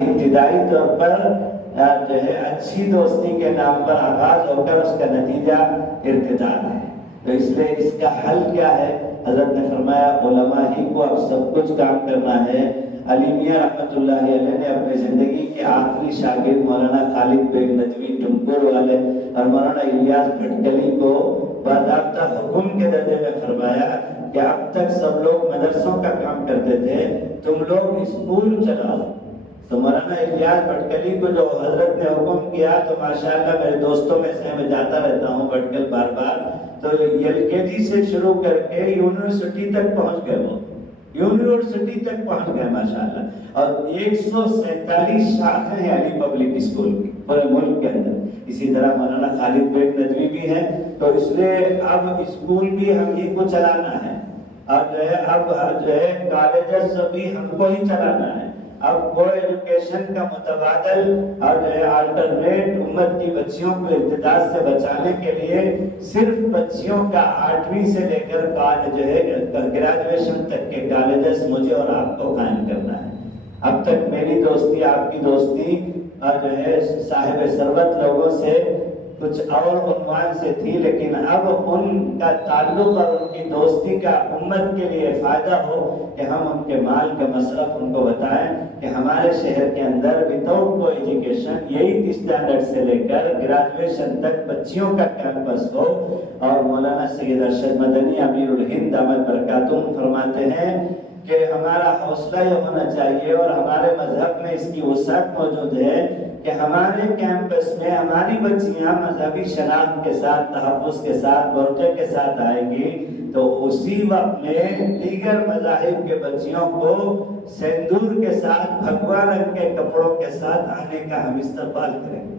ابتدائی طور پر جو ہے اچھی دوستی کے نام پر آغاز ہو کر اس کا نتیجہ ارتداد ہے. تو اس لیے اس کا حل کیا ہے؟ حضرت نے فرمایا علماء ہی کو اب سب کچھ کام کرنا ہے. علی میاں رحمۃ اللہ علیہ نے اپنے زندگی کے آخری شاگرد مولانا خالد بیگ ندوی ٹمکور والے اور مولانا الیاس بھٹکلی کو باضابطہ حکم کے درجے میں فرمایا کہ اب تک سب لوگ مدرسوں کا کام کرتے تھے، تم لوگ اسکول چلاؤ. تو مولانا الیاس بھٹکلی کو جو حضرت نے حکم کیا تو ماشاءاللہ میرے دوستوں میں سے میں جاتا رہتا ہوں بھٹکل بار بار، تو LKG سے شروع کر کے یونیورسٹی تک پہنچ گئے. وہ یونیورسٹی تک پہنچ گئے ماشاءاللہ. اور 147 شاخیں ہیں علی پبلک اسکول کی پورے ملک کے اندر. اسی طرح مولانا خالد بیگ ندوی بھی ہے. تو اس لیے اب اسکول بھی ہم ہی کو چلانا ہے، اور جو ہے اب جو ہے کالجز بھی ہم کو ہی چلانا ہے. اب کو ایجوکیشن کا متبادل اور جو ہے آلٹرنیٹ امت کی بچیوں کو ارتداد سے بچانے کے لیے صرف بچیوں کا 8ویں سے لے کر جو ہے گریجویشن تک کے کالجز مجھے اور آپ کو قائم کرنا ہے. اب تک میری دوستی آپ کی دوستی اور جو ہے صاحب ثروت لوگوں سے کچھ اور عنوان سے تھی، لیکن اب ان کا تعلق اور ان کی دوستی کا امت کے لیے فائدہ ہو کہ ہم ان کے مال کا مصرف ان کو بتائیں کہ ہمارے شہر کے اندر وداؤٹ کو ایجوکیشن 8th اسٹینڈرڈ سے لے کر گریجویشن تک بچیوں کا کیمپس ہو. اور مولانا سید ارشد مدنی امیر الہند دامت برکاتہم فرماتے ہیں کہ ہمارا حوصلہ یہ ہونا چاہیے اور ہمارے مذہب میں اس کی وسعت موجود ہے کہ ہمارے کیمپس میں ہماری بچیاں مذہبی شناخت کے ساتھ، تحفظ کے ساتھ، برقعے کے ساتھ آئیں گی تو اسی وقت میں دیگر مذاہب کے بچیوں کو سندور کے ساتھ، بھگوا رنگ کے کپڑوں کے ساتھ آنے کا ہم استقبال کریں گے.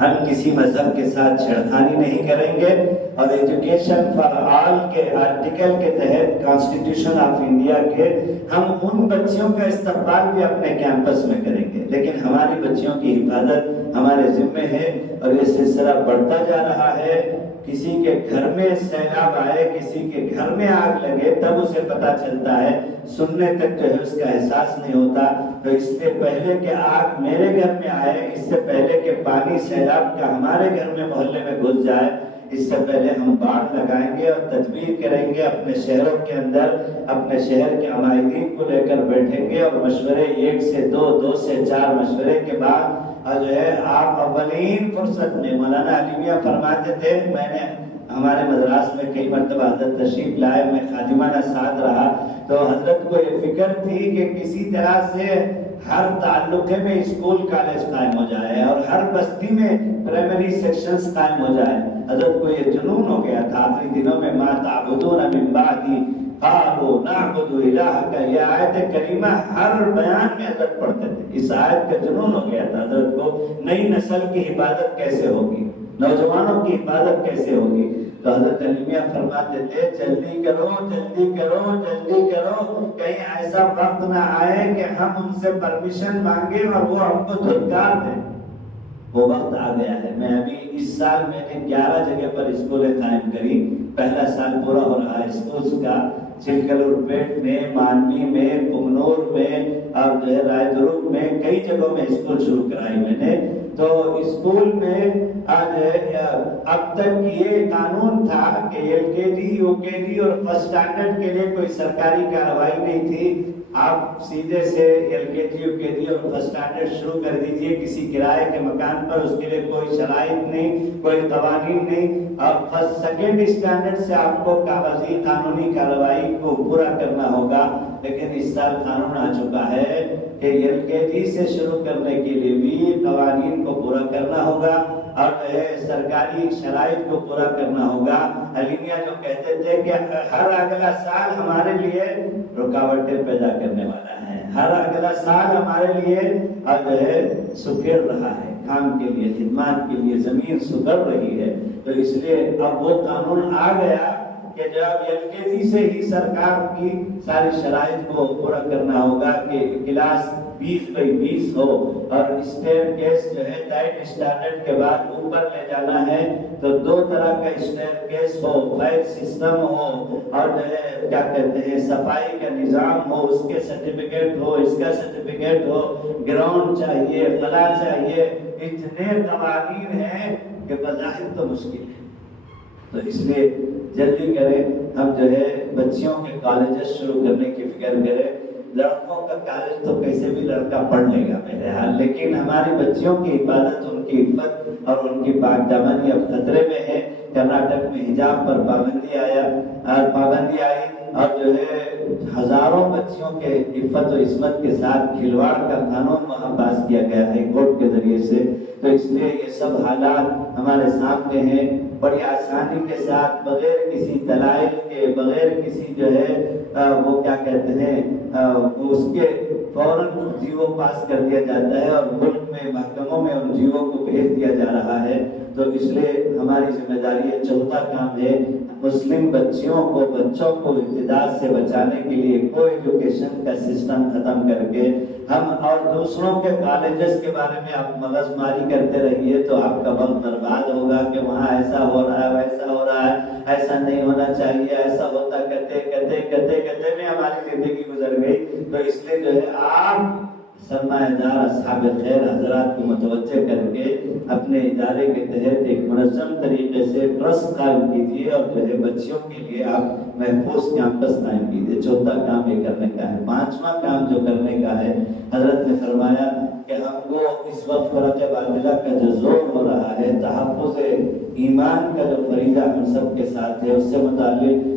ہم کسی مذہب کے ساتھ چھیڑخانی نہیں کریں گے. اور ایجوکیشن فار آل کے آرٹیکل کے تحت کانسٹیٹیوشن آف انڈیا کے ہم ان بچیوں کا استقبال بھی اپنے کیمپس میں کریں گے. لیکن ہماری بچیوں کی حفاظت ہمارے ذمے ہے اور یہ سلسلہ بڑھتا جا رہا ہے. کسی کے گھر میں سیلاب آئے، کسی کے گھر میں آگ لگے تب اسے پتا چلتا ہے، سننے تک جو ہے اس کا احساس نہیں ہوتا. تو اس سے پہلے کہ آگ میرے گھر میں آئے، اس سے پہلے کہ پانی سیلاب کا ہمارے گھر میں محلے میں گھس جائے، اس سے پہلے ہم باڑ لگائیں گے اور تدبیر کریں گے. اپنے شہروں کے اندر اپنے شہر کے عمائدین کو لے کر بیٹھیں گے اور مشورے 1 سے 2، 2 سے 4 مشورے کے بعد اور جو ہے آپ اولین فرصت میں مولانا علی میاں فرماتے تھے، میں نے ہمارے مدراس میں کئی مرتبہ حضرت تشریف لائے، میں خادمانہ ساتھ رہا، تو حضرت کو یہ فکر تھی کہ کسی طرح سے ہر تعلقے میں اسکول کالج قائم ہو جائے اور ہر بستی میں پرائمری سیکشنز قائم ہو جائے. حضرت کو یہ جنون ہو گیا تھا آخری دنوں میں، ما تعبدون من بعدی قالوا نعبد الہک، یہ آیت کریمہ ہر بیان میں حضرت پڑھتے تھے. اس آیت کا جنون ہو گیا تھا حضرت کو، نئی نسل کی حفاظت کیسے ہوگی، نوجوانوں کی حفاظت کیسے ہوگی. تو حضرت علی میاں فرماتے تھے جلدی کرو جلدی کرو جلدی کرو، کہیں ایسا وقت نہ آئے کہ ہم ان سے پرمیشن مانگیں اور وہ ہم کو دھتکار دیں. وہ وقت آ گیا ہے. میں ابھی اس سال میں نے 11 جگہ پر اسکولیں قائم کری. پہلا سال پورا ہو رہا ہے اسکولز کا. چلکلورپیٹ میں، مانوی میں، پمنور میں اور جو ہے رائے دروگ میں کئی جگہوں میں اسکول شروع کرائی میں نے. تو اسکول میں اب تک یہ قانون تھا کہ LKG، UKG اور فرسٹ اسٹینڈرڈ کے لیے کوئی سرکاری کارروائی نہیں تھی. آپ سیدھے سے LKG، UKG اور فرسٹ اسٹینڈرڈ شروع کر دیجئے کسی کرائے کے مکان پر، اس کے لیے کوئی شرائط نہیں، کوئی قوانین نہیں. اور فرسٹ سیکنڈ اسٹینڈرڈ سے آپ کو کاغذی قانونی کارروائی کو پورا کرنا ہوگا. لیکن اس سال قانون آ چکا ہے کہ LKG سے شروع کرنے کے لیے بھی قوانین کو پورا کرنا ہوگا اور سرکاری شرائط کو پورا کرنا ہوگا. علی میاں جو کہتے تھے کہ ہر اگلا سال ہمارے لیے رکاوٹیں پیدا کرنے والا ہے، ہر اگلا سال ہمارے لیے اب سکڑ رہا ہے، کام کے لیے، خدمات کے لیے زمین سکڑ رہی ہے. تو اس لیے اب وہ قانون آ گیا کہ جب LKG سے ہی سرکار کی ساری شرائط کو پورا کرنا ہوگا کہ کلاس 20x20 ہو اور اسٹیئر کیس جو ہے 10 اسٹینڈرڈ کے بعد اوپر لے جانا ہے تو 2 طرح کا اسٹیئر کیس ہو، فائر سسٹم ہو اور جو ہے کیا کہتے ہیں صفائی کا نظام ہو، اس کے سرٹیفکیٹ ہو، اس کا سرٹیفکیٹ ہو، گراؤنڈ چاہیے، فلاں چاہیے، اتنے قوانین ہیں کہ بظاہر تو مشکل ہے۔ تو اس لیے جلدی کریں، ہم جو ہے بچیوں کے کالجز شروع کرنے کی فکر کریں۔ لڑکوں کا کالج تو کیسے بھی لڑکا پڑھ لے گا میرے حال، لیکن ہماری بچیوں کی حفاظت، ان کی عفت اور ان کی پاک دامنی اب خطرے میں ہے۔ کرناٹک میں حجاب پر پابندی آئی اور جو ہے ہزاروں بچیوں کے عفت و عصمت کے ساتھ کھلواڑ کا قانون وہاں پاس کیا گیا ہائی کورٹ کے ذریعے سے۔ تو اس لیے یہ سب حالات ہمارے سامنے ہیں، بڑی آسانی کے ساتھ، بغیر کسی دلائل کے، بغیر کسی جو ہے وہ کیا کہتے ہیں اس کے فوراً جیو پاس کر دیا جاتا ہے اور ملک میں محکموں میں ان جیو کو بھیج دیا جا رہا ہے۔ تو اس لیے ہماری ذمہ داری ہے، چوتھا کام ہے مسلم بچوں کو ابتداء سے بچانے کے لیے کو ایجوکیشن کا سسٹم ختم کر کے ہم اور دوسروں کے کالجز کے بارے میں آپ مغز ماری کرتے رہیے تو آپ کا وقت برباد ہوگا کہ وہاں ایسا ہو رہا ہے، ویسا ہو رہا ہے، ایسا نہیں ہونا چاہیے، ایسا ہوتا کہتے میں ہماری زندگی گزر گئی۔ تو اس لیے جو ہے آپ سرمایہ دار اصحاب خیر حضرات کو متوجہ کر کے اپنے ادارے کے تحت ایک منظم طریقے سے ٹرسٹ قائم کیجیے اور جو ہے بچیوں کے لیے آپ محفوظ کیمپس قائم کیجیے۔ چوتھا کام یہ کرنے کا ہے۔ پانچواں کام جو کرنے کا ہے، حضرت نے فرمایا کہ ہم کو اس وقت فرق باطلہ کا جو زور ہو رہا ہے، تحفظ ایمان کا جو فریضہ ہم سب کے ساتھ ہے، اس سے متعلق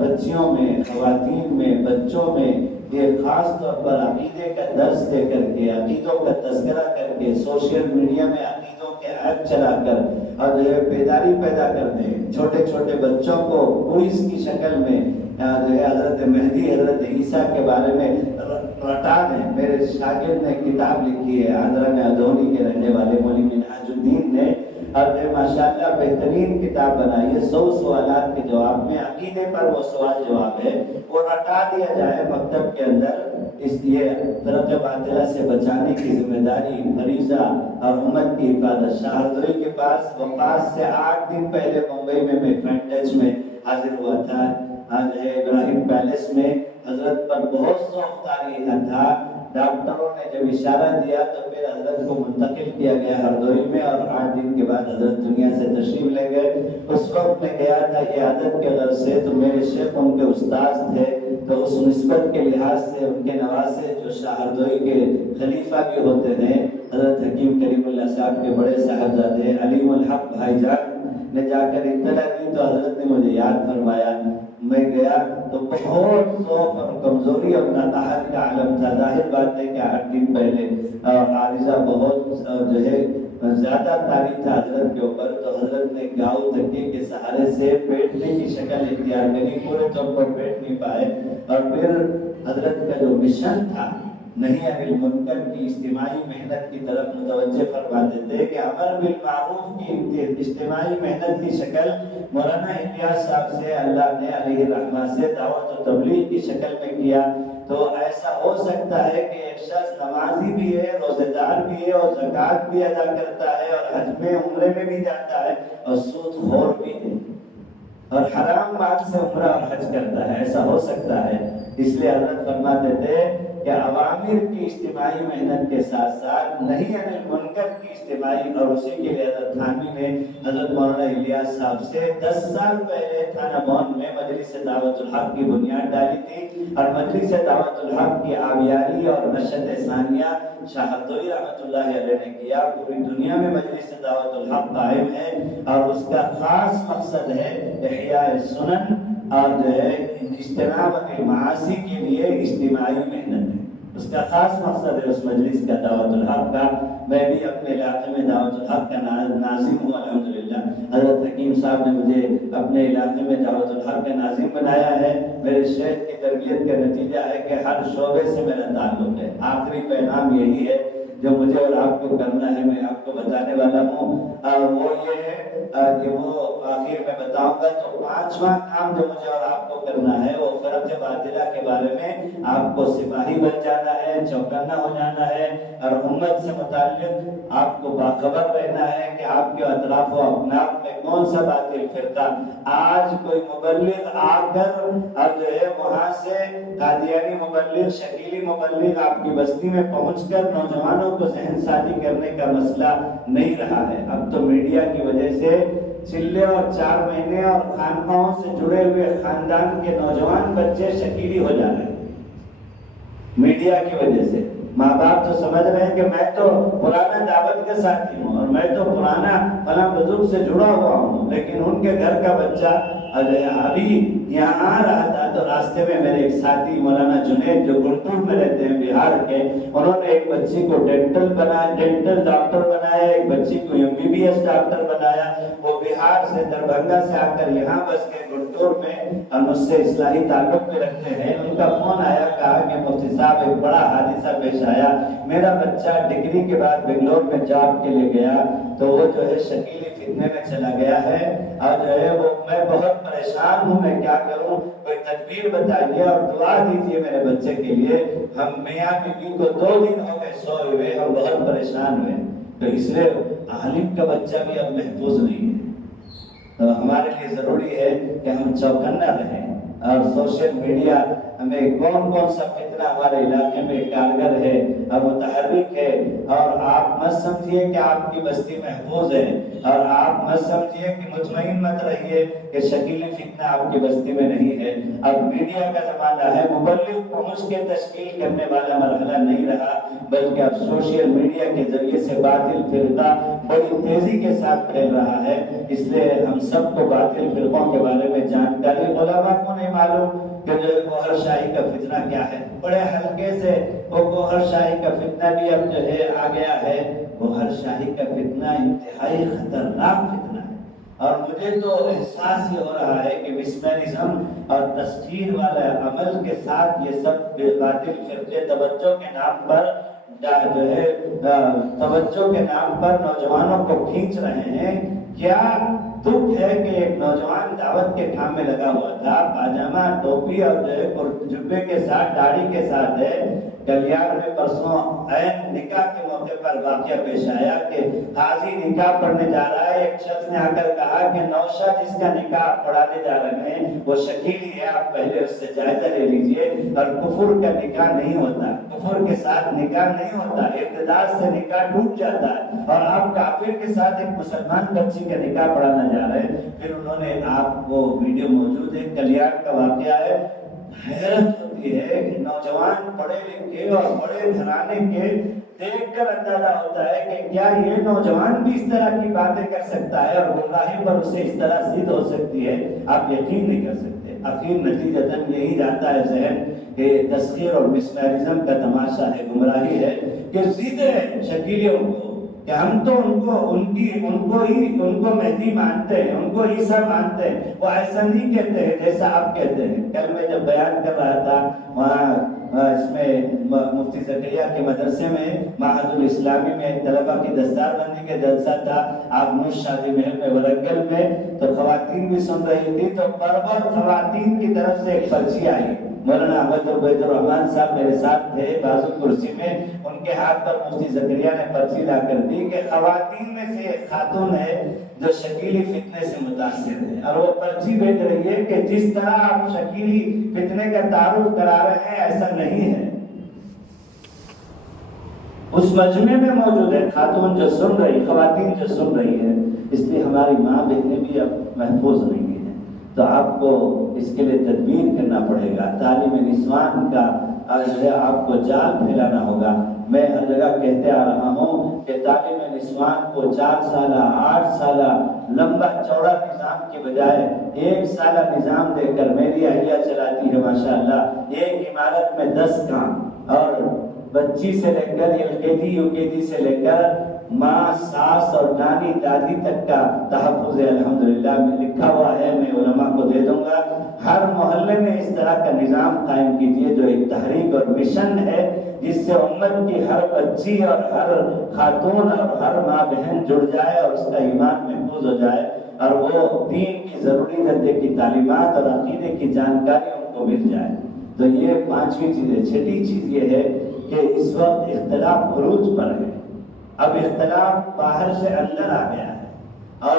بچیوں میں، خواتین میں، بچوں میں یہ خاص طور پر عقیدے کا درس دے کر کے، عقیدوں کا تذکرہ کر کے، سوشل میڈیا میں عقیدوں کے ایپ چلا کر اور جو ہے بیداری پیدا کر دیں۔ چھوٹے چھوٹے بچوں کو کوئز کی شکل میں جو ہے حضرت مہدی، حضرت عیسیٰ کے بارے میں رٹا دیں۔ میرے شاگرد نے کتاب لکھی ہے، آندھرا میں ادھونی کے رہنے والے مولوی منہاج الدین نے، اور ماشاءاللہ بہترین کتاب بنائی ہے۔ 100 سوالات کے جواب میں عقیدے پر وہ سوال جواب ہے، وہ رٹا دیا جائے مکتب کے اندر۔ اس لیے فرق باطلہ سے بچانے کی ذمہ داری، فریضہ اور امت کی حفاظت۔ شاہدوئی کے پاس وفات سے 8 دن پہلے ممبئی میں فرنٹیج میں حاضر ہوا تھا۔ ابراہیم پیلس میں حضرت پر بہت سوگ طاری تھا۔ ڈاکٹروں نے جب اشارہ دیا تو پھر حضرت کو منتقل کیا گیا ہردوئی میں، اور 8 دن کے بعد حضرت دنیا سے تشریف لے گئے۔ اس وقت میں گیا تھا یہ عادت کے غرض سے، تو میرے شیخ ان کے استاذ تھے، تو اس نسبت کے لحاظ سے ان کے نواسے جو شاہ ہردوئی کے خلیفہ بھی ہوتے ہیں، حضرت حکیم کریم اللہ صاحب کے بڑے صاحبزادے علیم الحق بھائی جان نے جا کر اطلاع دی تو حضرت نے مجھے یاد فرمایا۔ میں گیا تو بہت ذوق اور کمزوری اور نقاہت کا عالم تھا۔ ظاہر بات ہے کہ 8 دن پہلے عارضہ بہت جو ہے زیادہ طاری تھا حضرت کے اوپر، تو حضرت نے گاؤں تکیے کے سہارے سے بیٹھنے کی شکل اختیار کری، پورے طور پر بیٹھ نہیں پائے، اور پھر حضرت کا جو مشن تھا نہیں عن المنکر کی اجتماعی محنت کی طرف متوجہ فرماتے تھے کہ امر بالمعروف کی اجتماعی محنت کی شکل مولانا الیاس صاحب سے اللہ نے علیہ الرحمہ سے دعوت و تبلیغ کی شکل میں کیا۔ تو ایسا ہو سکتا ہے کہ ایک شخص نمازی بھی ہے، روزہ دار بھی ہے، اور زکوٰۃ بھی ادا کرتا ہے، اور حج میں عمرے میں بھی جاتا ہے، اور سود خور بھی ہے، اور حرام مال سے عمرہ اور حج کرتا ہے۔ ایسا ہو سکتا ہے۔ اس لیے حضرت فرماتے تھے کہ عوامر کی اجتماعی محنت کے ساتھ ساتھ نہیں عن المنکر کی اجتماعی، اور اسی کے لیے حضرت تھانوی نے حضرت مولانا الیاس صاحب سے 10 سال پہلے تھانہ بون میں مجلس دعوت الحق کی بنیاد ڈالی تھی، اور مجلس دعوت الحق کی آبیاری اور نشت ثانیہ شاہ ہردوئی رحمۃ اللہ علیہ نے کیا۔ پوری دنیا میں مجلس دعوت الحق قائم ہے، اور اس کا خاص مقصد ہے احیاء سنن اور جو ہے اجتناب المعاصی کے لیے اجتماعی محنت ہے۔ اس کا خاص مقصد ہے اس مجلس کا، دعوت الحق کا۔ میں بھی اپنے علاقے میں دعوت الحق کا ناظم ہوں الحمدللہ۔ حضرت حکیم صاحب نے مجھے اپنے علاقے میں دعوت الحق کا ناظم بنایا ہے۔ میرے شیخ کی تربیت کا نتیجہ ہے کہ ہر شعبے سے میرا تعلق ہے۔ آخری پیغام یہی ہے، جو مجھے اور آپ کو کرنا ہے میں آپ کو بتانے والا ہوں، وہ یہ ہے کہ وہ آخر میں بتاؤں گا۔ تو پانچواں کام جو مجھے اور آپ کو کرنا ہے وہ فرقہ باطلہ کے بارے میں آپ کو سپاہی بن جانا ہے، چوکنا ہو جانا ہے، اور امت سے متعلق آپ کو باخبر رہنا ہے کہ آپ کے اطراف و اکناف میں کون سا باطل فرقہ۔ آج کوئی مبلغ آ کر اور جو ہے وہاں سے قادیانی مبلغ، شکیلی مبلغ آپ کی بستی میں پہنچ کر نوجوانوں کو ذہن سازی کرنے کا مسئلہ نہیں رہا ہے۔ اب تو میڈیا کی وجہ سے چلے اور 4 مہینے اور خانقاہوں سے جڑے ہوئے خاندان کے نوجوان بچے شکیلی ہو جا رہے ہیں میڈیا کی وجہ سے۔ ماں باپ تو سمجھ رہے ہیں کہ میں تو پرانا دعوت کے ساتھی ہوں اور میں تو پرانا فلاں بزرگ سے جڑا ہوا ہوں، لیکن ان کے گھر کا بچہ ابھی یہاں آ رہا تھا تو راستے میں میرے ایک ساتھی مولانا جنید جو گنٹور میں رہتے ہیں بہار کے، انہوں نے ایک بچی کو ڈینٹل ڈاکٹر بنایا، ایک بچی کو MBBS ڈاکٹر بنایا۔ وہ بہار سے دربھنگا سے آ کر یہاں بس کے گنٹور میں، اور مجھ سے اصلاحی تعلق بھی رکھتے ہیں۔ ان کا فون آیا، کہا کہ مفتی صاحب ایک بڑا حادثہ پیش آیا، میرا بچہ ڈگری کے بعد بنگلور میں جاب کے لیے گیا تو وہ جو ہے شکیلی فتنے میں چلا گیا ہے، اور جو ہے وہ میں بہت پریشان ہوں، میں کیا کروں، کوئی تدبیر بتائیے اور دعا دیجیے میرے بچے کے لیے۔ ہم میاں بیوی کو 2 دن ہو گئے سوئے ہوئے، ہم بہت پریشان ہوئے۔ تو اس لیے عالم کا بچہ بھی اب محفوظ نہیں ہے۔ تو ہمارے لیے ضروری ہے کہ ہم چوکنا رہیں، اور سوشل میڈیا ہمیں کون سا فتنہ ہمارے علاقے میں کارگر ہے اور متحرک ہے، اور آپ مت سمجھیے کہ آپ کی بستی محفوظ ہے، اور آپ مت سمجھیے کہ مطمئن مت رہیے کہ شکیلی فتنہ آپ کی بستی میں نہیں ہے۔ اب میڈیا کا زمانہ ہے، مبلغ پہنچ کے تشکیل کرنے والا مرحلہ نہیں رہا، بلکہ اب سوشل میڈیا کے ذریعے سے باطل فرقہ بڑی تیزی کے ساتھ پھیل رہا ہے۔ اس لیے ہم سب کو باطل فرقوں کے بارے میں جانکاری، علماء کو نہیں معلوم کہ جو گوہر شاہی کا فتنہ کیا ہے، بڑے ہلکے سے وہ گوہر شاہی کا فتنہ بھی اب جو ہے آ گیا ہے۔ گوہر شاہی کا فتنہ انتہائی خطرناک فتنہ ہے، اور مجھے تو احساس یہ ہو رہا ہے کہ مسمرزم اور تسخیر والے عمل کے ساتھ یہ سب باطل فرقے توجہ کے نام پر جو ہے توجہ کے نام پر نوجوانوں کو کھینچ رہے ہیں۔ کیا دکھ ہے کہ ایک نوجوان دعوت کے کام میں لگا ہوا تھا، پاجامہ ٹوپی اور جو ہے جبے کے ساتھ داڑھی کے ساتھ ہے، کلیان میں پرسوں عین نکاح کے موقع پر واقعہ پیش آیا کہ قاضی نکاح پڑھنے جا رہا ہے، ایک شخص نے آ کر کہا کہ نوشا جس کا نکاح پڑھانے جا رہے ہیں وہ شکیلی ہے، آپ پہلے اس سے جائزہ لے لیجئے، اور کفر کا نکاح نہیں ہوتا، کفر کے ساتھ نکاح نہیں ہوتا، ارتداد سے نکاح ٹوٹ جاتا ہے، اور آپ کافر کے ساتھ ایک مسلمان بچی کا نکاح پڑھانا جا رہے ہیں۔ پھر انہوں نے، آپ کو ویڈیو موجود ہے، کلیان کا واقعہ ہے۔ حیرت ہوتی ہے کہ نوجوان پڑھے لکھے اور بڑے گھرانے کے دیکھ کر اندازہ ہوتا ہے کہ کیا یہ نوجوان بھی اس طرح کی باتیں کر سکتا ہے اور گمراہی پر اسے اس طرح ضد ہو سکتی ہے، آپ یقین نہیں کر سکتے۔ اخیر نتیجتاً یہی جاتا ہے ذہن کہ تسخیر اور مسمرزم کا تماشا ہے، گمراہی ہے، کہ ضد ہے شکیلیوں کو کہ ہم تو ان کو مہدی مانتے ہیں، ان کو عیسیٰ مانتے ہیں۔ وہ ایسا نہیں کہتے ہیں جیسا آپ کہتے ہیں۔ کل میں جب بیان کر رہا تھا وہاں اس میں مفتی زکریا کے مدرسے میں معہد الاسلامی میں طلبہ کی دستار بندی کا جلسہ تھا، آگموش شادی محل میں ورنگل میں، تو خواتین بھی سن رہی تھی، تو بربر خواتین کی طرف سے ایک پرچی آئی۔ مولانا احمد عبید الرحمان صاحب میرے ساتھ تھے بازو کرسی میں، ان کے ہاتھ پر مفتی زکریا نے پرچی لا کر دی کہ خواتین میں سے ایک خاتون ہے جو شکیلی فتنے سے متاثر ہے، اور وہ پرچی بھیج رہی ہے کہ جس طرح آپ شکیلی فتنے کا تعارف کرا رہے ہیں ایسا نہیں ہے۔ اس مجمع میں موجود ہے خاتون جو سن رہی، خواتین جو سن رہی ہے، اس لیے ہماری ماں بہنیں بھی اب محفوظ نہیں ہیں۔ تو آپ کو اس کے لیے تدبیر کرنا پڑے گا، تعلیم نسوان کا جو ہے آپ کو جال پھیلانا ہوگا۔ میں ہر جگہ کہتے آ رہا ہوں کہ تعلیم نسوان کو 4 سالہ 8 سالہ لمبا چوڑا نظام کی بجائے 1 سالہ نظام دے کر، میری اہلیہ چلاتی ہے ماشاءاللہ، ایک عمارت میں 10 کام، اور بچی سے لے کر LKG UKG سے لے کر ماں، ساس اور نانی دادی تک کا تحفظ ہے الحمدللہ۔ میں لکھا ہوا ہے، میں علماء کو دے دوں گا۔ ہر محلے میں اس طرح کا نظام قائم کیجئے جو ایک تحریک اور مشن ہے، جس سے امت کی ہر بچی اور ہر خاتون اور ہر ماں بہن جڑ جائے اور اس کا ایمان محفوظ ہو جائے اور وہ دین کی ضروری درجے کی تعلیمات اور عقیدے کی جانکاری ان کو مل جائے۔ تو یہ پانچویں چیز ہے۔ چھٹی چیز یہ ہے کہ اس وقت اختلاف عروج پر ہے۔ اب اختلاف باہر سے اندر آ گیا ہے اور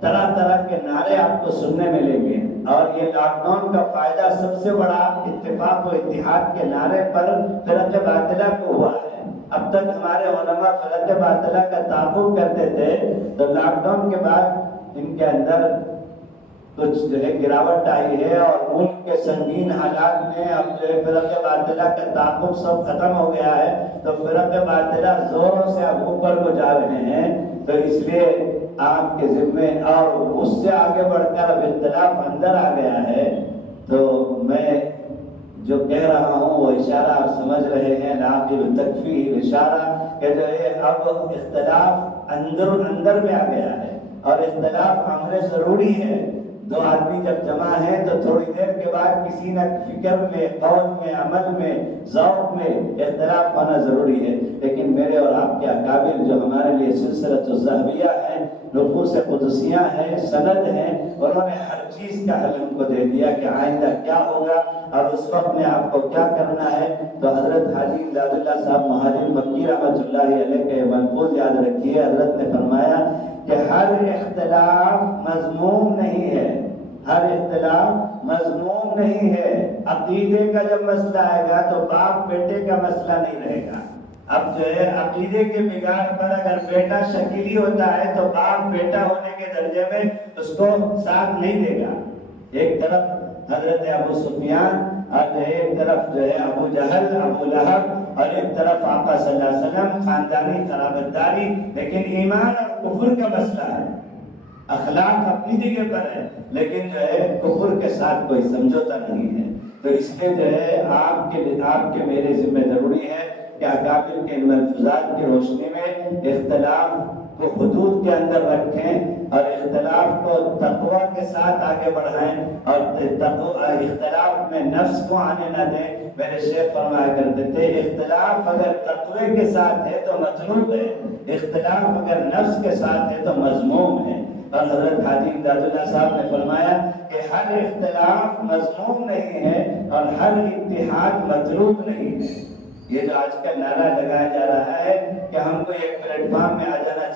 طرح طرح کے نعرے آپ کو سننے ملیں گے، اور یہ لاک ڈاؤن کا فائدہ سب سے بڑا اتفاق و اتحاد کے نعرے پر فرق باطلہ کو ہوا ہے۔ اب تک ہمارے علماء فرق باطلہ کا تعاقب کرتے تھے، تو لاک ڈاؤن کے بعد ان کے اندر کچھ جو ہے گراوٹ آئی ہے اور ملک کے سنگین حالات میں اب جو ہے فرق باطلہ کا تعاقب سب ختم ہو گیا ہے، تو فرق باطلہ زوروں سے اب اوپر کو جا رہے ہیں۔ تو اس لیے آپ کے ذمے اور اس سے آگے بڑھ کر اب اختلاف اندر آ گیا ہے، تو میں جو کہہ رہا ہوں وہ اشارہ آپ سمجھ رہے ہیں، ناقل تکفی اشارہ کہ جو ہے اب اختلاف اندر میں آ گیا ہے، اور اختلاف امر ضروری ہے۔ دو آدمی جب جمع ہیں تو تھوڑی دیر کے بعد کسی نہ فکر میں، قول میں، عمل میں، ذوق میں اختلاف ہونا ضروری ہے۔ لیکن میرے اور آپ کے اکابر جو ہمارے لیے سلسلۃ الذہبیہ ہیں، نفوس قدسیہ ہیں، سند ہیں، انہوں نے ہر چیز کا حل ہم کو دے دیا کہ آئندہ کیا ہوگا اور اس وقت میں آپ کو کیا کرنا ہے۔ تو حضرت حاجی امداد اللہ صاحب مہاجر مکی رحمۃ اللہ علیہ کے ملفوظ یاد رکھیے، حضرت نے فرمایا کہ ہر اختلاف مذموم نہیں ہے، ہر اختلاف مذموم نہیں ہے۔ عقیدے کا جب مسئلہ آئے گا تو باپ بیٹے کا مسئلہ نہیں رہے گا۔ اب جو ہے عقیدے کے بگاڑ پر اگر بیٹا شکیلی ہوتا ہے تو باپ بیٹا ہونے کے درجے میں اس کو ساتھ نہیں دے گا۔ ایک طرف حضرت ابو سفیان اور ایک طرف جو ہے ابو جہل، ابو لہب، اور ایک طرف آقا صلی اللہ علیہ وسلم، خاندانی قرابت داری، لیکن ایمان اور کفر کا مسئلہ ہے۔ اخلاق اپنی جگہ پر ہے، لیکن جو ہے کفر کے ساتھ کوئی سمجھوتا نہیں ہے۔ تو اس لیے جو ہے آپ کے میرے ذمہ ضروری ہے کہ اکابر کے ملفوظات کی روشنی میں اختلاف کو حدود کے اندر رکھیں اور اختلاف کو تقوی کے ساتھ آگے بڑھائیں، اور اختلاف میں نفس کو آنے نہ دیں۔ میرے شیخ فرمایا کرتے تھے اختلاف اگر تقوی کے ساتھ ہے تو مطلوب ہے، اختلاف اگر نفس کے ساتھ ہے تو مذموم ہے۔ اور حضرت حاجی امداد اللہ صاحب نے فرمایا کہ ہر اختلاف مذموم نہیں ہے اور ہر اتحاد مطلوب نہیں ہے۔ یہ جو آج کا نعرہ لگایا جا رہا ہے کہ ہم کو ایک پلیٹ فارم میں آ جانا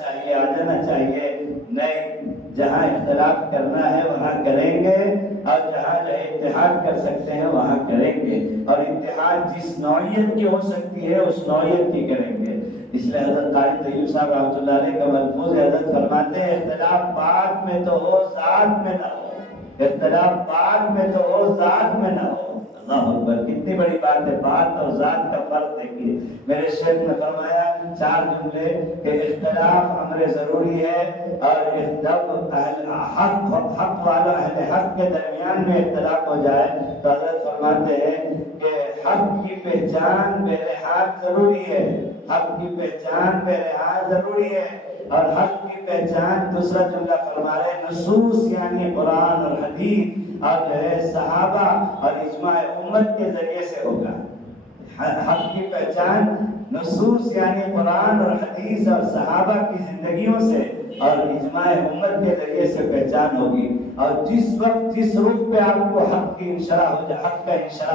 چاہیے، نہیں، جہاں اختلاف کرنا ہے وہاں کریں گے، اور جہاں جو ہے اتحاد کر سکتے ہیں وہاں کریں گے، اور اتحاد جس نوعیت کی ہو سکتی ہے اس نوعیت کی کریں گے۔ اس لیے حضرت قاری طیب صاحب رحمۃ اللہ علیہ کا ملفوظ حضرت فرماتے ہیں اختلاف بات میں تو ہو، ذات میں نہ ہو، اختلاف بات میں تو ہو، ذات میں نہ ہو۔ اللہ اکبر، کتنی بڑی بات ہے، بات اور ذات کا فرق دیکھیے۔ میرے شیخ نے فرمایا 4 جملے کہ اختلاف امر ضروری ہے، اور جب حق والوں اہل حق کے درمیان میں اختلاف ہو جائے تو حضرت فرماتے ہیں کہ حق کی پہچان بہرحال ضروری ہے، حق کی پہچان بہرحال ضروری ہے، اور حق کی پہچان دوسرا جملہ فرما رہے نصوص یعنی قرآن اور حدیث اور جو ہے صحابہ اور اجماع امت کے ذریعے سے ہوگا۔ حق کی پہچان نصوص یعنی قرآن اور حدیث اور صحابہ کی زندگیوں سے اور اجماع امت کے ذریعے سے پہچان ہوگی۔ اور جس وقت جس رخ پہ آپ کو حق کا انشراح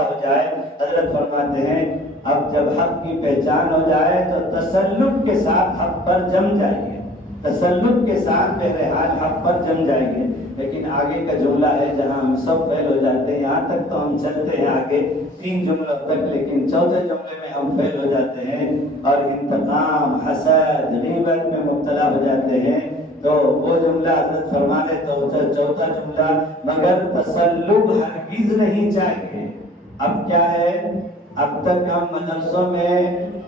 ہو جائے، حضرت فرماتے ہیں اب جب حق کی پہچان ہو جائے تو تسلط کے ساتھ حق پر جم جائیے، تسلط کے ساتھ بہرحال حق پر جم جائیے۔ لیکن آگے کا جملہ ہے جہاں ہم سب فیل ہو جاتے ہیں، یہاں تک تو ہم چلتے ہیں آگے 3 جملوں تک، لیکن 4تھے جملے میں ہم فیل ہو جاتے ہیں اور انتقام، حسد، غیبت میں مبتلا ہو جاتے ہیں۔ تو وہ جملہ حضرت فرمانے تو 4تھا جملہ مگر تسلط ہرگز نہیں چاہیے۔ اب کیا ہے، اب تک ہم مدرسوں میں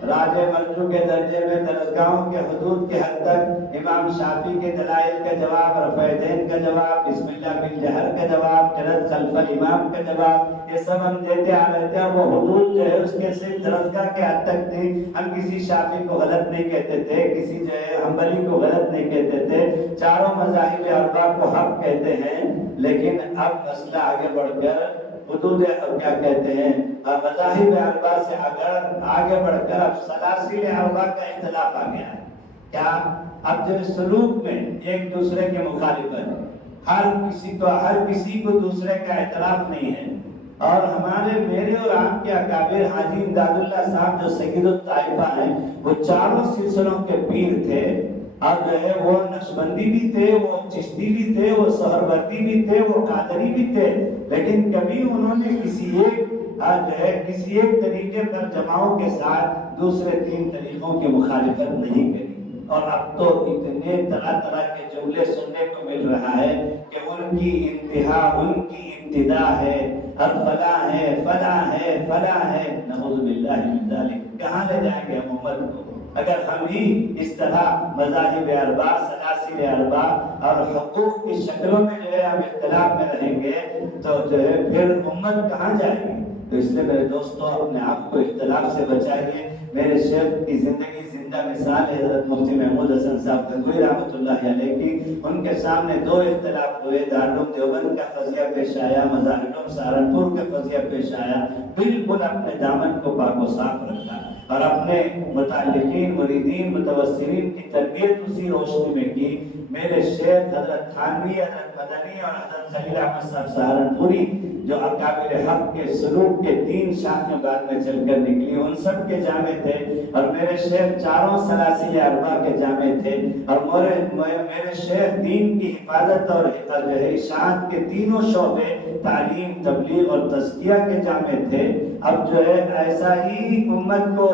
راج مرجو کے درجے میں درسگاہوں کے حدود کے حد تک امام شافعی کے دلائل کا جواب، رفع دین کا جواب، بسم اللہ بالجہر کا جواب، قرأت خلف الامام کا جواب، یہ سب ہم دیتے آ رہے تھے۔ وہ حدود جو ہے اس کے صرف درسگاہ کے حد تک تھی۔ ہم کسی شافعی کو غلط نہیں کہتے تھے، کسی جو ہے حنبلی کو غلط نہیں کہتے تھے، چاروں مذاہب اربعہ کو حق کہتے ہیں۔ لیکن اب مسئلہ آگے بڑھ کر حدود کیا کہتے ہیں مذاہب اربع سے آگے بڑھ کر اب سلاسل اربع کا اختلاف آ گیا ہے. کیا اب جو سلوک میں ایک دوسرے کے مخالفت، ہر کسی کو دوسرے کا اعتراف نہیں ہے. اور میرے اور آپ کے اکابر حاجی امداد اللہ صاحب جو سید الطائفہ ہیں، وہ چاروں سلسلوں کے پیر تھے. اور جو ہے وہ نقشبندی بھی تھے، وہ چشتی بھی تھے، وہ سہروردی بھی تھے، وہ قادری بھی تھے. لیکن کبھی انہوں نے کسی ایک طریقے پر جماعوں کے ساتھ دوسرے 3 طریقوں کی مخالفت نہیں کری. اور اب تو اتنے طرح طرح کے جملے سننے کو مل رہا ہے کہ ان کی انتہا ان کی ابتدا ہے، اور فلاں ہے فلاں ہے فلاں ہے. نعوذ باللہ من ذالک. کہاں لے جائیں گے ہم امت کو اگر ہم ہی اس طرح مذاہب اربع، سلاسل اربع اور حقوق کی شکلوں میں جو ہے ہم اختلاف میں رہیں گے تو جو ہے پھر امت کہاں جائے گی؟ تو اس لیے میرے دوستوں اپنے آپ کو اختلاف سے بچائیے. میرے شیخ کی زندگی زندہ مثال ہے حضرت مفتی محمود حسن صاحب گنگوئی رحمۃ اللہ علیہ کی. ان کے سامنے 2 اختلاف ہوئے، دارالعلوم دیوبند کا قضیہ پیش آیا، مظاہرالعلوم سہارنپور کا قضیہ پیش آیا. بالکل اپنے دامن کو پاک و صاف رکھا اور اپنے متعلقین، مریدین، متوسلین کی تربیت اسی روشنی میں کی. میرے شیخ حضرت تھانوی، حضرت مدنی اور حضرت خلیل احمد صاحب سہارنپوری جو اکابر حق کے سلوک کے 3 شاخیں بعد میں چل کر نکلی، ان سب کے جامع تھے. اور میرے شیخ چاروں سلاسل اربع کے جامع تھے. اور میرے شیخ دین کی حفاظت اور اشاعت کے تینوں شعبے، تعلیم، تبلیغ اور تزکیہ کے جامع تھے. اب جو ہے ایسا ہی امت کو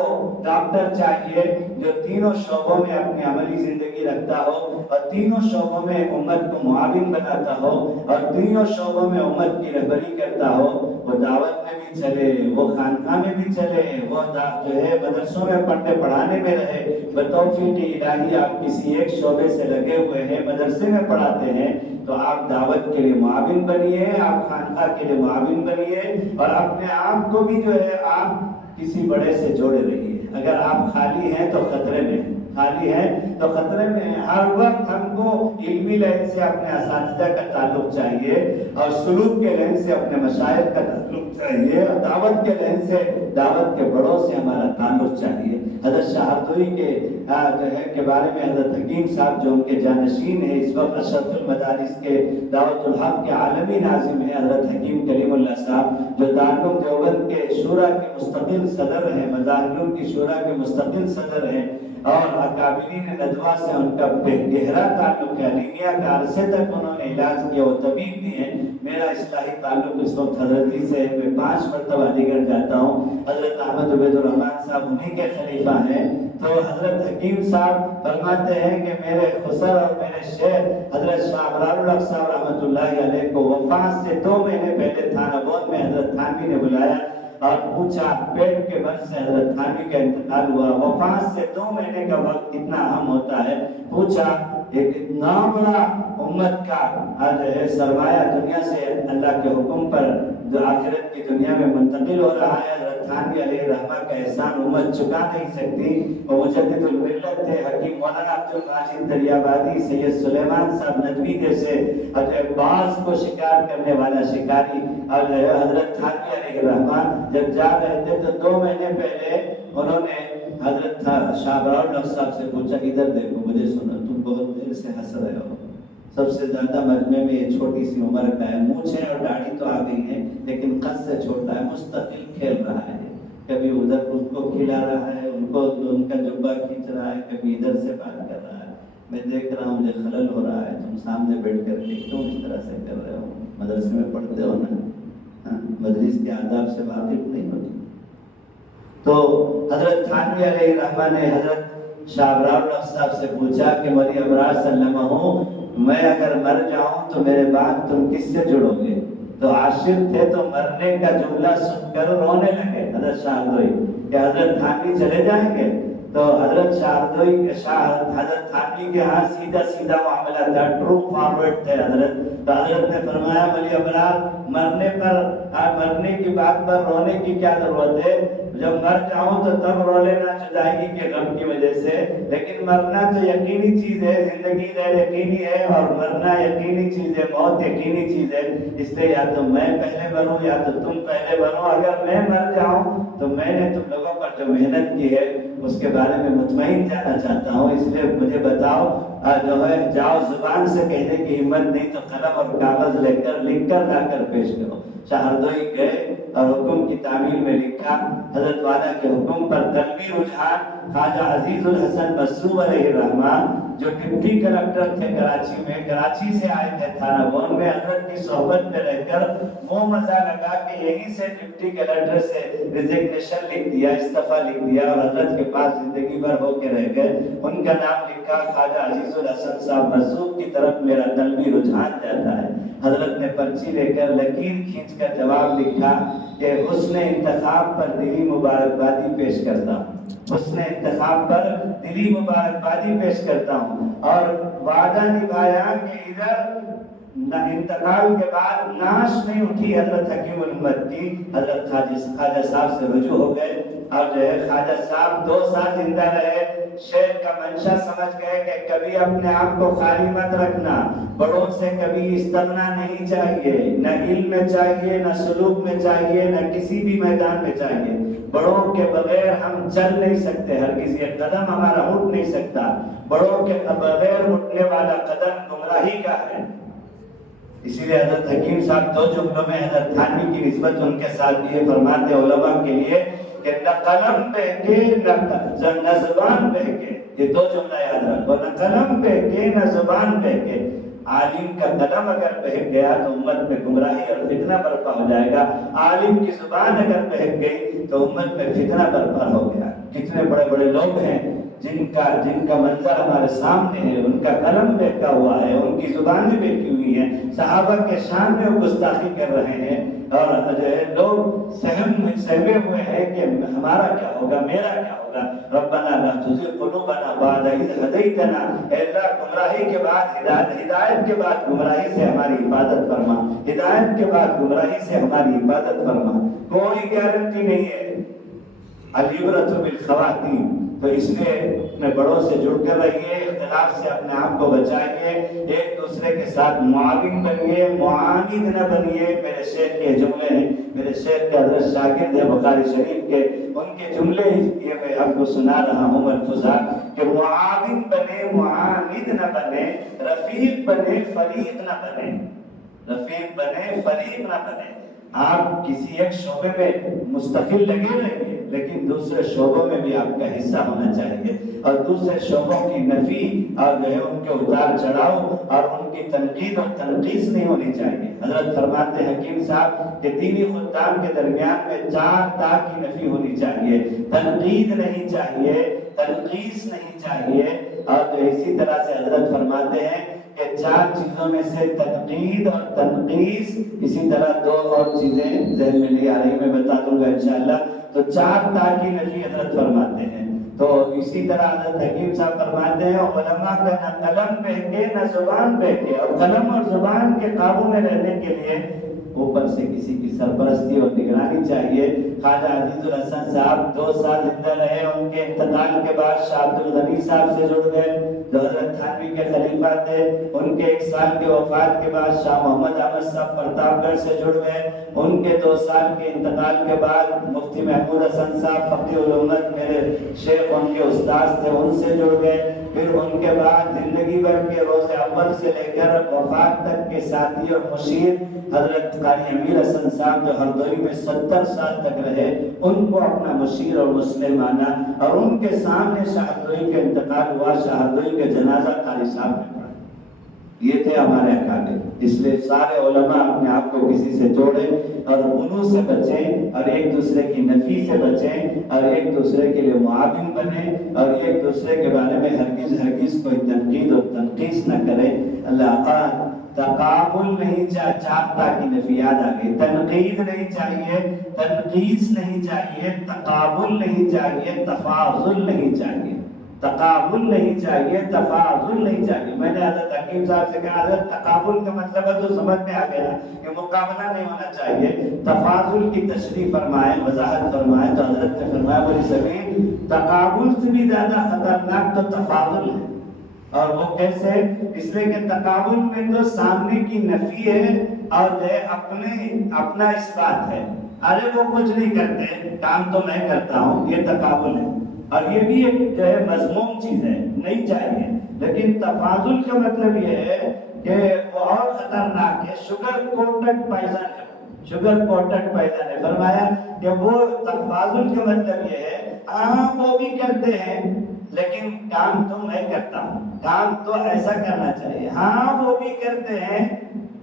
ڈاکٹر چاہیے جو تینوں شعبوں میں اپنی عملی زندگی رکھتا ہو اور تینوں شعبوں میں امت کو معاون بناتا ہو اور تینوں شعبوں میں امت کی رہبری کرتا ہو. وہ دعوت میں بھی چلے، وہ خانقاہ میں بھی چلے، وہ جو ہے مدرسوں میں پڑھنے پڑھانے میں رہے. بتوفیق الہی آپ کسی ایک شعبے سے لگے ہوئے ہیں، مدرسے میں پڑھاتے ہیں تو آپ دعوت کے لیے معاون بنیے، آپ خانقاہ کے لیے معاون بنیے اور اپنے آپ کو بھی جو ہے آپ کسی بڑے سے جوڑے رہیے. اگر آپ خالی ہیں تو خطرے میں ہیں، خالی ہیں تو خطرے میں ہیں. ہر وقت ہم کو علمی لحاظ سے اپنے اساتذہ کا تعلق چاہیے اور سلوک کے لحاظ سے اپنے مشائخ کا تعلق چاہیے اور دعوت کے لحاظ سے دعوت کے بڑوں سے ہمارا تعلق چاہیے. حضرت شاہدوئی کے بارے میں حضرت حکیم صاحب جو ان کے جانشین ہیں، اس وقت اشرف المدارس کے دعوت الحق کے عالمی ناظم ہیں حضرت حکیم کلیم اللہ صاحب، جو دارالعلوم دیوبند کے شورا کے مستقل صدر ہیں، مظاہرالعلوم کی شورا کے مستقل صدر ہیں اور اکابرین ندوہ سے ان کا گہرا تعلق ہے. علمیہ کا عرصے تک انہوں نے علاج کیا، وہ طبیب بھی ہیں. میرا اصلاحی تعلق اس وقت حضرتی سے ہے. میں 5 مرتبہ علی گڑھ جاتا ہوں. حضرت احمد عبید الرحمان صاحب انہی کے خلیفہ ہیں. تو حضرت حکیم صاحب فرماتے ہیں کہ میرے خسر اور میرے شیخ حضرت شاہ ابرار الحق صاحب رحمۃ اللہ علیہ کو وفات سے 2 مہینے پہلے تھانہ بوت میں حضرت تھانوی نے بلایا اور پوچھا، پیٹ کے مرض سے حضرت تھانوی کا انتقال ہوا. وفات سے 2 مہینے کا وقت کتنا اہم ہوتا ہے. پوچھا ایک اتنا بڑا امت کا جو ہے سرمایہ دنیا سے اللہ کے حکم پر جو آخرت کی دنیا میں منتقل ہو رہا ہے، حضرت تھانوی علیہ الرحمہ کا احسان امت چکا نہیں سکتی. وہ مجدد الملت تھے. حکیم مولانا عبد الواجد دریابادی، سید سلیمان صاحب ندوی جیسے باز کو شکار کرنے والا شکاری اور حضرت تھانوی علیہ الرحمہ جب جا رہے تھے تو 2 مہینے پہلے انہوں نے حضرت شاہ ابرار الحق صاحب سے پوچھا، ادھر دیکھو مجھے سنو، تم بہت دیر سے ہنس رہے ہو. سب سے زیادہ مجمع میں یہ چھوٹی سی عمر کا ہے، مونچھ ہے اور داڑھی تو آ گئی ہے لیکن قد سے چھوٹا ہے، مستقل کھیل رہا ہے. کبھی ادھر ان کو کھلا رہا ہے، ان کو ان کا جبہ کھینچ رہا ہے، کبھی ادھر سے بات کر رہا ہے. میں دیکھ رہا ہوں مجھے خلل ہو رہا ہے. تم سامنے بیٹھ کر کے کیوں اس طرح سے کر رہے ہو؟ مدرسے میں پڑھتے ہو نا، مجلس کے آداب سے واقف نہیں ہوتی. تو حضرت تھانوی علیہ الرحمہ نے حضرت شاہ ابرار الحق صاحب سے پوچھا کہ ولی ابرار سلمہ ہوں، میں اگر مر جاؤں تو میرے بعد تم کس سے جڑو گے؟ تو عاشق تھے تو مرنے کا جملہ سن کر رونے لگے حضرت شاہدوئی کہ حضرت تھانوی چلے جائیں گے. تو حضرت حضرت تھانوی کے ہاں سیدھا معاملہ تھا، ٹرو فارورڈ تھے حضرت. تو حضرت نے فرمایا ولی ابرار مرنے کی بات پر رونے کی کیا ضرورت ہے؟ جب مر جاؤں تو تب رو لینا جدائی کے غم کی وجہ سے، لیکن مرنا تو یقینی چیز ہے، زندگی غیر یقینی ہے اور مرنا یقینی چیز ہے، موت یقینی چیز ہے۔ اس لیے یا تو میں پہلے مروں یا تو تم پہلے مرو۔ اگر میں مر جاؤں تو میں نے تم لوگوں پر جو محنت کی ہے اس کے بارے میں مطمئن جانا چاہتا ہوں، اس لیے مجھے بتاؤ جو ہے جاؤ زبان سے کہنے کی ہمت نہیں تو قلم اور کاغذ لے کر لکھ کر لا کر پیش کرو۔ شاہ ہردوئی گئے اور حکم کی تعمیل میں لکھا، حضرت والا کے حکم پر قلبی رجحان خواجہ عزیز الحسن مسروق علیہ الرحمن جو ڈپٹی کلکٹر تھے کراچی میں، کراچی سے آئے تھے تھانہ بون میں، حضرت کی صحبت میں رہ کر وہ مزہ لگا کہ یہیں سے ڈپٹی کلکٹر سے ریزگنیشن لکھ دیا، استعفیٰ لکھ دیا اور حضرت کے پاس زندگی بھر ہو کے رہ گئے۔ ان کا نام لکھا، خواجہ عزیز الحسن صاحب مسروق کی طرف میرا قلبی رجحان جاتا ہے۔ حضرت نے پرچی لے کر لکیر کھینچ کر جواب لکھا کہ حسن انتخاب پر دلی مبارکبادی پیش کرتا ہوں، حسن انتخاب پر دلی مبارکبادی پیش کرتا ہوں، اور وعدہ نبھایا کہ ادھر انتقال کے بعد ناش نہیں اٹھی حضرت حکیم الامت کی۔ حضرت خواجہ صاحب سے رجوع ہو گئے اور جو ہے خواجہ صاحب 2 سال زندہ رہے۔ شیخ کا منشا سمجھ گئے کہ کبھی اپنے آپ کو خالی مت رکھنا، بڑوں سے کبھی استغنا نہیں چاہیے، نہ علم میں چاہیے، نہ سلوک میں چاہیے، نہ کسی بھی میدان میں چاہیے۔ بڑوں کے بغیر ہم چل نہیں سکتے، ہرگز یہ قدم ہمارا اٹھ نہیں سکتا۔ بڑوں کے بغیر اٹھنے والا قدم گمراہی کا ہے۔ اسی لیے حضرت حکیم صاحب 2 جملوں میں حضرت تھانوی کی نسبت ان کے ساتھ یہ فرماتے علماء کے لیے کہ نہ قلم بہکے نہ زبان بہکے، یہ 2 جملہ یاد رکھو، نہ قلم بہکے نہ زبان بہکے۔ عالم کا قلم اگر بہک گیا تو امت میں گمراہی اور فتنہ برپا ہو جائے گا، عالم کی زبان اگر بہک گئی تو امت میں فتنہ برپا ہو گیا۔ کتنے بڑے بڑے لوگ ہیں جن کا منظر ہمارے سامنے ہے، ان کا قلم بہکا ہوا ہے، ان کی زبانیں بہکی ہوئی ہیں، صحابہ کے شان میں گستاخی کر رہے ہیں، اور جو ہے لوگ سہمے ہوئے ہیں کہ ہمارا کیا ہوگا، میرا کیا ہوگا۔ ربنا لا تزغ قلوبنا بعد إذ هديتنا، اے اللہ گمراہی کے بعد ہدایت کے بعد گمراہی سے ہماری حفاظت فرما، ہدایت کے بعد گمراہی سے ہماری حفاظت فرما۔ کوئی گارنٹی نہیں ہے، العبرۃ بالخواتیم، تو اس لیے اپنے بڑوں سے جڑ کر رہیے، اختلاف سے اپنے آپ کو بچائیے، ایک دوسرے کے ساتھ معاون بنیے، معاند نہ بنیے۔ میرے شیخ کے جملے ہیں، میرے شیخ کے حضرت شاگرد ہیں بخاری شریف کے، ان کے جملے یہ میں آپ کو سنا رہا ہوں ملفوظات کہ معاون بنے معاند نہ بنے، رفیق بنے فریق نہ بنے، رفیق بنے فریق نہ بنے۔ آپ کسی ایک شعبے میں مستقل لگے رہیے، لیکن دوسرے شعبوں میں بھی آپ کا حصہ ہونا چاہیے، اور دوسرے شعبوں کی نفی اور جو ہے ان کے اتار چڑھاؤ اور ان کی تنقید اور تنقیص نہیں ہونی چاہیے۔ حضرت فرماتے ہیں حکیم صاحب کہ دینی خدام کے درمیان میں 4 تا کی نفی ہونی چاہیے، تنقید نہیں چاہیے، تنقیص نہیں چاہیے، اور اسی طرح سے حضرت فرماتے ہیں کہ 4 چیزوں میں سے تنقید اور تنقیص، اسی طرح 2 اور چیزیں ذہن میں نہیں آ رہی، میں بتا دوں گا انشاءاللہ۔ تو 4 تا کی نفی حضرت فرماتے ہیں۔ تو اسی طرح حضرت حکیم صاحب فرماتے ہیں علماء کا نہ قلم بہکے نہ زبان بہکے، اور قلم اور زبان کے قابو میں رہنے کے لیے اوپر سے کسی کی سرپرستی اور نگرانی چاہیے۔ خواجہ عزیز الحسن صاحب 2 سال زندہ رہے، ان کے انتقال کے بعد شاہ عبد الغنی صاحب سے جڑ گئے جو حضرت تھانوی کے خلیفہ تھے، ان کے 1 سال کے وفات کے بعد شاہ محمد احمد صاحب پرتاپ گڑھ سے جڑ گئے، ان کے 2 سال کے انتقال کے بعد مفتی محمود حسن صاحب فقیہ الامت میرے شیخ ان کے استاذ تھے، ان سے جڑ گئے، پھر ان کے بعد زندگی بھر کے روز اول سے لے کر وفات تک کے ساتھی اور مشیر حضرت قاری امیر حسن صاحب جو ہردوئی میں 70 سال تک رہے، ان کو اپنا مشیر اور مسلم مانا، اور ان کے سامنے شاہ ہردوئی کا انتقال ہوا، شاہ ہردوئی کا جنازہ قاری صاحب نے پڑھا۔ یہ تھے ہمارے اکابر، اس لیے سارے علماء اپنے آپ کو کسی سے جوڑیں اور غلو سے بچیں، اور ایک دوسرے کی نفی سے بچیں، اور ایک دوسرے کے لیے معاون بنیں، اور ایک دوسرے کے بارے میں ہرگز کوئی تنقید اور تنقیص نہ کریں۔ اللہ تعالیٰ تقابل نہیں چاہتا کی نفی یاد آ گئی، تنقید نہیں چاہیے، تنقیص نہیں چاہیے، تقابل نہیں چاہیے، تفاضل نہیں چاہیے۔ تقابل نہیں چاہیے، تفاضل نہیں چاہیے. میں نے حضرت حکیم صاحب سے کہا حضرت تقابل کا مطلب ہے تو سمجھ میں آ گیا کہ مقابلہ نہیں ہونا چاہیے، تفاضل کی تشریح فرمائیں، وضاحت فرمائیں. تو حضرت نے فرمایا بڑی زمین تقابل سے بھی زیادہ خطرناک تو تفاضل ہے. اور وہ کیسے؟ اس لیے کہ تقابل میں تو سامنے کی نفی ہے اور جو ہے اپنا اثبات ہے. ارے وہ کچھ نہیں کرتے، کام تو میں کرتا ہوں، یہ تقابل ہے. اور یہ بھی ایک جو ہے مذموم چیز ہے، نہیں چاہیے. لیکن تفاضل کا مطلب یہ ہے کہ وہ اور خطرناک ہے، شوگر کوٹڈ پائزن ہے. شوگر کوٹڈ پائزن ہے. فرمایا کہ وہ تفاضل کا مطلب یہ ہے ہاں وہ بھی کرتے ہیں لیکن کام تو میں کرتا ہوں، کام تو ایسا کرنا چاہیے. ہاں وہ بھی کرتے ہیں،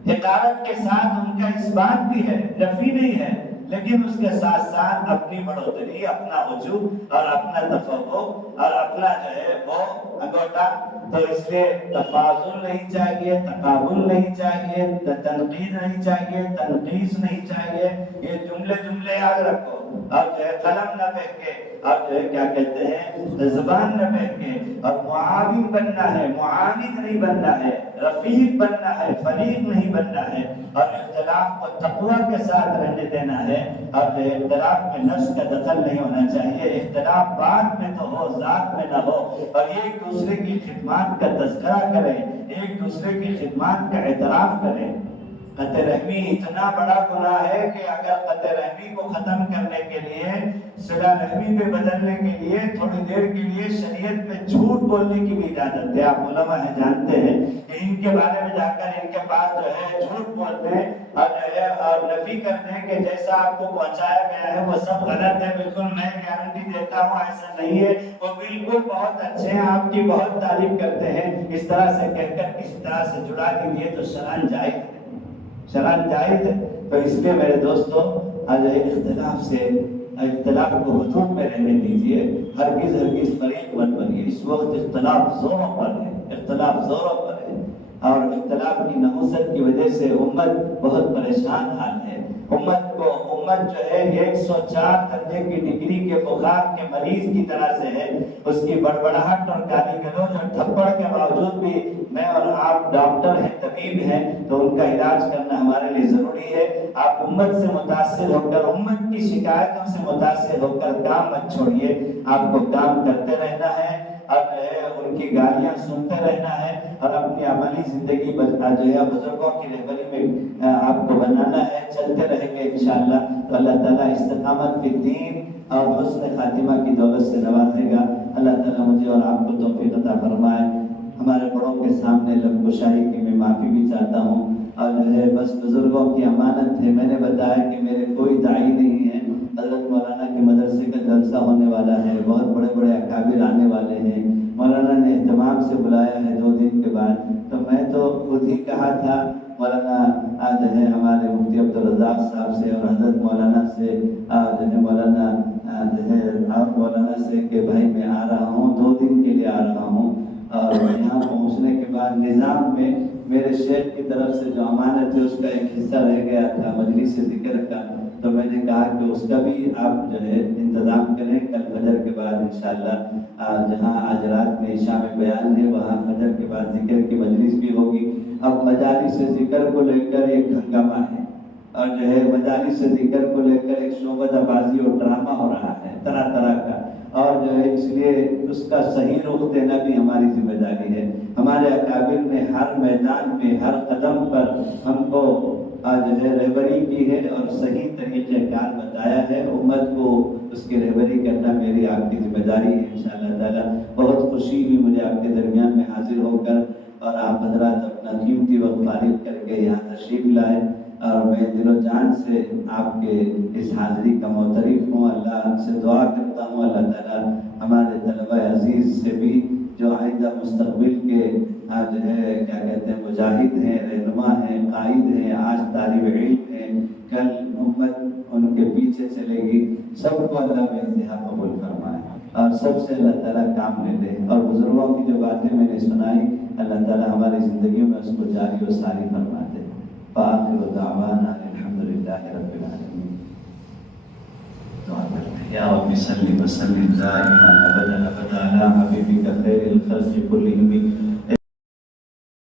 حقارت کے ساتھ ان کا اثبات بھی ہے، نفی نہیں ہے، لیکن اس کے ساتھ ساتھ اپنی بڑھوتری، اپنا وجود اور اپنا تفوق اور اپنا جو ہے وہ انگوٹا. تو اس لیے تفاضل نہیں چاہیے، تقابل نہیں چاہیے، تنقید نہیں چاہیے، تنقیص نہیں چاہیے. یہ جملے یاد رکھو. اور جو ہے قلم نہ پھینک کے، اور جو ہے کیا کہتے ہیں زبان نہ پھینک کے. اور معاون بننا ہے، معاند نہیں بننا ہے، رفیق بننا ہے، فریق نہیں بننا ہے. اور اختلاف کو تقویٰ کے ساتھ رہنے دینا ہے. اور جو اختلاف میں نفس کا دخل نہیں ہونا چاہیے. اختلاف بات میں تو ہو، ذات میں نہ ہو. اور ایک دوسرے کی خدمات کا تذکرہ کریں، ایک دوسرے کی خدمات کا اعتراف کریں. قطع رحمی اتنا بڑا گناہ ہے کہ اگر قطع رحمی کو ختم کرنے کے لیے، صلہ رحمی پہ بدلنے کے لیے تھوڑی دیر کے لیے شریعت میں جھوٹ بولنے کی بھی اجازت ہے. آپ علماء ہیں، جانتے ہیں کہ ان کے بارے میں جا کر ان کے پاس جو ہے جھوٹ بولنے اور نفی کرنے کہ جیسا آپ کو پہنچایا گیا ہے وہ سب غلط ہے، بالکل میں گارنٹی دیتا ہوں ایسا نہیں ہے، وہ بالکل بہت اچھے ہیں، آپ کی بہت تعریف کرتے ہیں. اس طرح سے کہہ کر کسی طرح سے جڑا دیجیے تو شرعاً جائز ہے، شرعاً جائز ہے. تو اس لیے میرے دوستوں آج اختلاف کو حدود میں رہنے دیجیے. ہرگز فریق مت بنیے. اس وقت اختلاف زوروں پر ہے، اختلاف زوروں پر ہے. اور اختلاف کی نحوست کی وجہ سے امت بہت پریشان حال ہے. امت جو ہے 104 درجے کی ڈگری کے بخار کے مریض کی طرح سے ہے. اس کی بڑبڑاہٹ اور گالی گلوچ اور تھپڑ کے باوجود بھی میں اور آپ ڈاکٹر ہیں، طبیب ہیں، تو ان کا علاج کرنا ہمارے لیے ضروری ہے. آپ امت سے متاثر ہو کر، امت کی شکایتوں سے متاثر ہو کر کام مت چھوڑیے. آپ کو کام کرتے رہنا ہے، اب ان کی گالیاں سنتے رہنا ہے اور اپنی عملی زندگی جو ہے بزرگوں کی رہبری میں آپ کو بنانا ہے. چلتے رہیں گے انشاءاللہ تو اللہ تعالیٰ استقامت فی الدین اور حسن خاتمہ کی دولت سے نوازے گا. اللہ تعالیٰ مجھے اور آپ کو توفیق عطا فرمائے. ہمارے بڑوں کے سامنے لب گشائی کی میں معافی بھی چاہتا ہوں. اور جو ہے بس بزرگوں کی امانت ہے. میں نے بتایا کہ میرے کوئی داعی نہیں ہے. حضرت مولانا کے مدرسے کا جلسہ ہونے والا ہے، بہت بڑے بڑے اکابر آنے والے ہیں. مولانا نے اہتمام سے بلایا ہے 2 دن کے بعد. تو میں تو خود ہی کہا تھا مولانا آج ہے ہمارے مفتی عبدالرزاق صاحب سے اور حضرت مولانا سے جو ہے مولانا سے کہ بھائی میں آ رہا ہوں، 2 دن کے لیے آ رہا ہوں. اور یہاں پہنچنے کے بعد نظام میں میرے شیخ کی طرف سے جو امانت ہے اس کا ایک حصہ رہ گیا تھا مجلس ذکر کا. تو میں نے کہا کہ اس کا بھی آپ جو ہے انتظام کریں. کل فجر کے بعد انشاءاللہ جہاں آج رات میں عشاء میں بیان ہے وہاں فجر کے بعد ذکر کی مجلس بھی ہوگی. اب مجالس ذکر کو لے کر ایک ہنگامہ ہے اور جو ہے مجالس ذکر کو لے کر ایک شعبدہ بازی اور ڈرامہ ہو رہا ہے طرح طرح کا. اور جو ہے اس لیے اس کا صحیح رخ دینا بھی ہماری ذمہ داری ہے. ہمارے اکابر نے ہر میدان میں ہر قدم پر ہم کو جو ہے رہبری کی ہے اور صحیح طریقہ کار بتایا ہے. امت کو اس کی رہبری کرنا میری آپ کی ذمہ داری ہے انشاءاللہ تعالی. بہت خوشی ہوئی مجھے آپ کے درمیان میں حاضر ہو کر اور آپ حضرات اپنا قیمتی وقت فارغ کر کے یہاں تشریف لائے. اور میں دل و جان سے آپ کے اس حاضری کا معترف ہوں. اللہ سے دعا کرتا ہوں اللہ تعالیٰ ہمارے طلبہ عزیز سے بھی جو آئندہ مستقبل کے جو ہے کیا کہتے ہیں مجاہد ہیں، رہنما ہیں، قائد ہیں، آج طالب علم ہیں، کل امت ان کے پیچھے چلے گی، سب کو اللہ میں انتہا قبول فرمائے اور سب سے اللہ تعالیٰ کام لے لے. اور بزرگوں کی جو باتیں میں نے سنائی اللہ تعالیٰ ہماری زندگیوں میں اس کو جاری و ساری فرما دے. فآخر دعوانا الحمدللہ رب العالمین. دعا کرتے ہیں یا رب صلی وسلم دائما ابدا ابدا علی حبیبک خیر الخلق کلہم